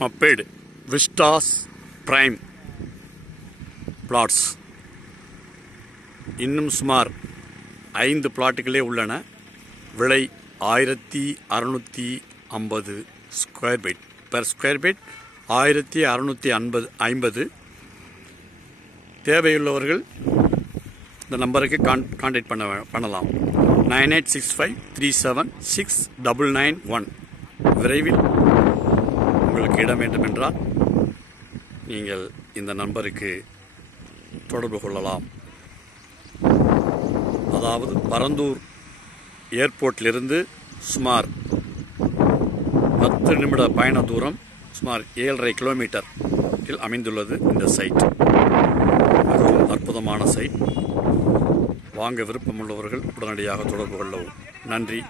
Mappedu Vistas prime plots இன்னும் சுமார் 5 பிளாட்டுகளே உள்ளன. விலை 1650 square feet. Per square feet 1650. தேவையுள்ளவர்கள் இந்த நம்பருக்கு கான்டாக்ட் பண்ணலாம். 9865376991. விரைவில் உங்களுக்கு இடம் வேண்டுமென்றால் நீங்கள் இந்த நம்பருக்கு தொடர்பு கொள்ளலாம். அதாவது பரந்தூர் ஏர்போர்ட்டிலிருந்து சுமார் 10 நிமிட பயண தூரம், சுமார் 7.5 கிலோமீட்டரில் அமைந்துள்ளது இந்த சைட். மிகவும் அற்புதமான சைட். வாங்க விருப்பமுள்ளவர்கள் உடனடியாக தொடர்பு கொள்ளவும். நன்றி.